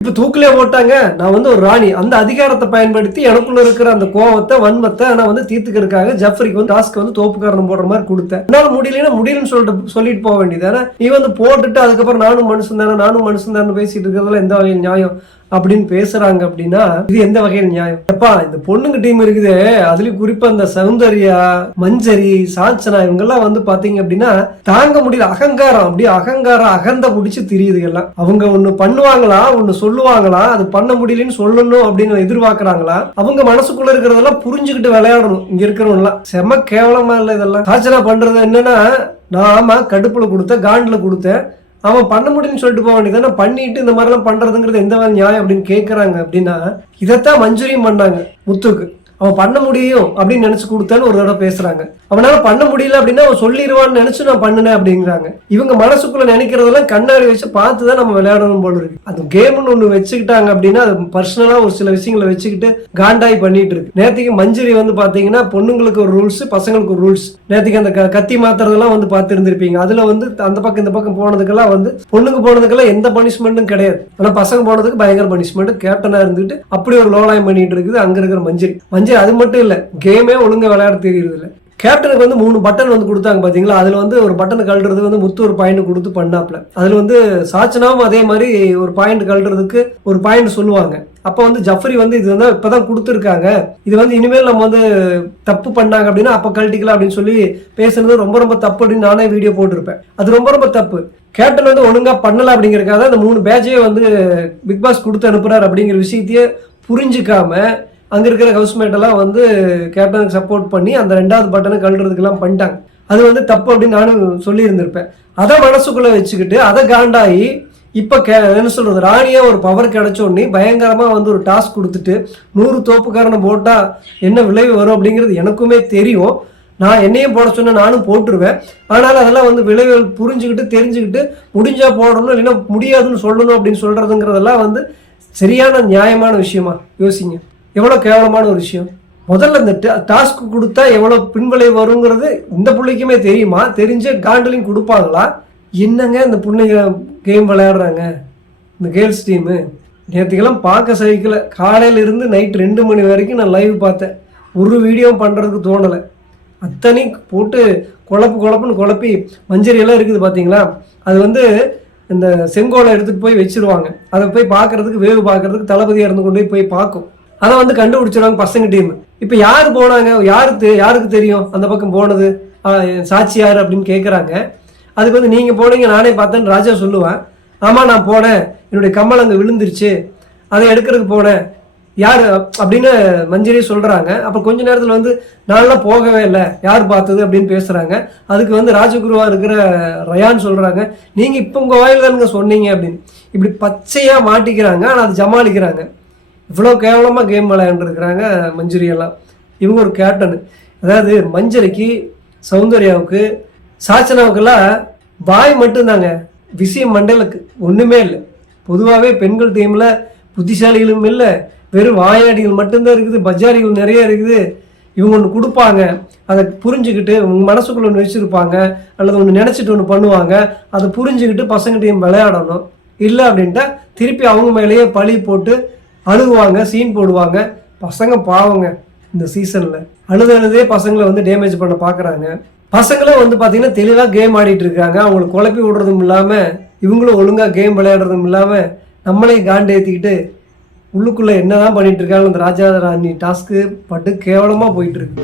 இப்ப தூக்கிலே போட்டாங்க. நான் வந்து ஒரு ராணி. அந்த அதிகாரத்தை பயன்படுத்தி எனக்குள்ள இருக்கிற அந்த கோவத்தை, வன்மத்தை நான் வந்து தீர்த்துக்கிறதுக்காக ஜஃப்ரிக்கு வந்து டாஸ்க் வந்து தோப்புக்காரணம் போடுற மாதிரி கொடுத்தேன். என்னால முடியலன்னா முடியலன்னு சொல்லிட்டு போக வேண்டியது. நீ வந்து போட்டுட்டு அதுக்கப்புறம் நானும் மனுஷன் தானே பேசிட்டு இருக்கிறதுல எந்த வகையில் நியாயம் அப்படின்னு பேசுறாங்க அப்படின்னா இது எந்த வகையில் நியாயம்? அப்பா இந்த பொண்ணுங்க டீம் இருக்குது, அதுலயும் குறிப்பா இந்த சௌந்தர்யா, மஞ்சரி, சாஞ்சனா இவங்கெல்லாம் வந்து பாத்தீங்க அப்படின்னா தாங்க முடியல. அகங்காரம், அப்படியே அகந்த பிடிச்சு திரியுது எல்லாம். அவங்க ஒண்ணு பண்ணுவாங்களா, ஒண்ணு சொல்லுவாங்களா, அது பண்ண முடியலன்னு சொல்லணும் அப்படின்னு எதிர்பார்க்கறாங்களா? அவங்க மனசுக்குள்ள இருக்கிறதெல்லாம் புரிஞ்சுக்கிட்டு விளையாடணும். இங்க இருக்கிறவங்க எல்லாம் செம கேவலமா இல்ல இதெல்லாம். சாஞ்சனா பண்றது என்னன்னா, நான் ஆமா கடுப்புல கொடுத்தேன், காண்டுல கொடுத்தேன், அவன் பண்ண முடியும்னு சொல்லிட்டு போக வேண்டியதானே, பண்ணிட்டு இந்த மாதிரிலாம் பண்றதுங்கிறது எந்த மாதிரி நியாயம் அப்படின்னு கேட்கறாங்க. அப்படின்னா இதைத்தான் மஞ்சுரியும் பண்ணாங்க முத்துக்கு. அவன் பண்ண முடியும் அப்படின்னு நினைச்சு கொடுத்தான்னு ஒரு தடவை பேசுறாங்க. அவனால பண்ண முடியல அப்படின்னா அவன் சொல்லிடுவான்னு நினைச்சு நான் பண்ணினேன் அப்படிங்கிறாங்க. இவங்க மனசுக்குள்ள நினைக்கிறதெல்லாம் கண்ணாடி வச்சு பார்த்துதான் நம்ம விளையாடணும் போல இருக்கு. அது கேம்னு ஒண்ணு வச்சுக்கிட்டாங்க அப்படின்னா அது பர்சனலா ஒரு சில விஷயங்களை வச்சுக்கிட்டு காண்டாய் பண்ணிட்டு இருக்கு. நேற்றுக்கு மஞ்சரி வந்து பாத்தீங்கன்னா பொண்ணுங்களுக்கு ஒரு ரூல்ஸ், பசங்களுக்கு ஒரு ரூல்ஸ். நேற்றுக்கு அந்த கத்தி மாத்துறதெல்லாம் வந்து பார்த்து இருந்திருப்பீங்க. அதுல வந்து அந்த பக்கம் இந்த பக்கம் போனதுக்கெல்லாம் வந்து பொண்ணுக்கு போனதுக்கெல்லாம் எந்த பனிஷ்மெண்ட்டும் கிடையாது. ஆனா பசங்க போனதுக்கு பயங்கர பனிஷ்மெண்ட். கேப்டனா இருந்துட்டு அப்படி ஒரு லோலாயம் பண்ணிட்டு இருக்குது அங்க இருக்கிற மஞ்சரி. அது மட்டும் இல்ல, கேமே ஒழுங்கா விளையாட தெரியுது இல்ல. கேப்டனுக்கு வந்து 3 பட்டன் வந்து கொடுத்தாங்க பாத்தீங்களா. அதுல வந்து ஒரு பட்டன் கழட்டுறது வந்து முத்து ஒரு பாயிண்ட் கொடுத்து பண்ணாப்ல. அதுல வந்து சாச்சனாவும் அதே மாதிரி ஒரு பாயிண்ட் கழட்டுறதுக்கு ஒரு பாயிண்ட் சொல்லுவாங்க. அப்ப வந்து ஜஃப்ரி வந்து இது வந்து இப்பதான் கொடுத்துருக்காங்க, இது வந்து இனிமேல் நம்ம வந்து தப்பு பண்ணாங்க அப்படின்னா அப்ப கழட்டிக்கலாம் அப்படின்னு சொல்லி பேசுறது ரொம்ப தப்பு அப்படின்னு நானே வீடியோ போட்டிருப்பேன். அது ரொம்ப தப்பு. கேப்டன் வந்து ஒழுங்கா பண்ணல அப்படிங்கறதுக்காக அந்த 3 பேட்சையே வந்து பிக் பாஸ் கொடுத்து அனுப்புறாரு அப்படிங்கிற விஷயத்தையே புரிஞ்சுக்காம அங்க இருக்கிற ஹவுஸ்மேட் எல்லாம் வந்து கேப்டனுக்கு சப்போர்ட் பண்ணி அந்த 2வது பட்டனை கழட்டுறதுக்கெல்லாம் பண்ணிட்டாங்க. அது வந்து தப்பு அப்படின்னு நானும் சொல்லி இருந்திருப்பேன். அதை மனசுக்குள்ள வச்சுக்கிட்டு அதை காண்டாயி இப்ப என்ன சொல்றது, ராணியா ஒரு பவர் கிடைச்சோடனே பயங்கரமா வந்து ஒரு டாஸ்க் கொடுத்துட்டு 100 தோப்புக்காரனை போட்டா என்ன விளைவு வரும் அப்படிங்கிறது எனக்குமே தெரியும். நான் என்னையும் போட சொன்ன நானும் போட்டுருவேன். ஆனாலும் அதெல்லாம் வந்து விளைவுகள் புரிஞ்சுக்கிட்டு தெரிஞ்சுக்கிட்டு முடிஞ்சா போடணும், இல்லைன்னா முடியாதுன்னு சொல்லணும் அப்படின்னு சொல்றதுங்கிறதெல்லாம் வந்து சரியான நியாயமான விஷயமா? யோசிங்க, எவ்வளவு கேவலமான ஒரு விஷயம். முதல்ல இந்த டாஸ்க் கொடுத்தா எவ்வளவு பின்விளைவு வருங்கிறது இந்த பிள்ளைக்குமே தெரியுமா? தெரிஞ்ச காண்டலையும் கொடுப்பாங்களா? என்னங்க இந்த பிள்ளைங்க கேம் விளையாடுறாங்க இந்த கேர்ள்ஸ் டீமு. நேற்றுக்கெல்லாம் பார்க்க சகிக்கல. காலையில இருந்து நைட் 2 மணி வரைக்கும் நான் லைவ் பார்த்தேன். ஒரு வீடியோ பண்றதுக்கு தோணலை. அத்தனை போட்டு குழப்புன்னு குழப்பி மஞ்சரி எல்லாம் இருக்குது பார்த்தீங்களா. அது வந்து இந்த செங்கோலை எடுத்துட்டு போய் வச்சிருவாங்க. அதை போய் பார்க்கறதுக்கு வேவு பார்க்கறதுக்கு தளபதியாக இருந்து கொண்டு போய் பார்க்கும். அதை வந்து கண்டுபிடிச்சிருவாங்க பசங்க டீம். இப்ப யாரு போனாங்க, யாருக்கு தெரியும் அந்த பக்கம் போனது, சாட்சி யாரு அப்படின்னு கேட்கறாங்க. அதுக்கு வந்து நீங்க போனீங்க நானே பார்த்தேன்னு ராஜா சொல்லுவேன். ஆமா நான் போனேன், என்னுடைய கம்மல் அங்க விழுந்துருச்சு, அதை எடுக்கிறதுக்கு போனேன், யாரு அப்படின்னு மஞ்சரி சொல்றாங்க. அப்ப கொஞ்ச நேரத்துல வந்து நான்லாம் போகவே இல்லை, யார் பார்த்தது அப்படின்னு பேசுறாங்க. அதுக்கு வந்து ராஜகுருவா இருக்கிற ரயான் சொல்றாங்க, நீங்க இப்ப உங்க வாயில தானுங்க சொன்னீங்க அப்படின்னு. இப்படி பச்சையா மாட்டிக்கிறாங்க. ஆனா அது ஜமாளிக்கிறாங்க. இவ்வளோ கேவலமாக கேம் விளையாண்டுருக்கிறாங்க மஞ்சரி எல்லாம். இவங்க ஒரு கேப்டனு. அதாவது மஞ்சரிக்கு, சௌந்தர்யாவுக்கு, சாச்சனாவுக்கெல்லாம் வாய் மட்டும்தாங்க, விஷயம் மண்டலுக்கு ஒன்றுமே இல்லை. பொதுவாகவே பெண்கள் டீமில் புத்திசாலிகளும் இல்லை, வெறும் வாயாடிகள் மட்டும்தான் இருக்குது, பஜாரிகள் நிறைய இருக்குது. இவங்க ஒன்று கொடுப்பாங்க, அதை புரிஞ்சுக்கிட்டு உங்க மனசுக்குள்ள ஒன்று வச்சுருப்பாங்க, அல்லது ஒன்று நினச்சிட்டு ஒன்று பண்ணுவாங்க, அதை புரிஞ்சுக்கிட்டு பசங்க டீம் விளையாடணும். இல்லை அப்படின்ட்டா திருப்பி அவங்க மேலேயே பழி போட்டு அழுகுவாங்க, சீன் போடுவாங்க. பசங்க பாவங்க இந்த சீசன்ல அழுதே பசங்களை வந்து டேமேஜ் பண்ண பாக்குறாங்க. பசங்களும் வந்து பாத்தீங்கன்னா தெளிவா கேம் ஆடிட்டு இருக்காங்க. அவங்களுக்கு குழப்பி விடுறதும் இல்லாம இவங்களும் ஒழுங்கா கேம் விளையாடுறதும் இல்லாம நம்மளே காண்டு ஏத்திக்கிட்டு உள்ளுக்குள்ள என்னதான் பண்ணிட்டு இருக்காங்க. இந்த ராஜா ராணி டாஸ்க்கு பட்டு கேவலமா போயிட்டு இருக்கு.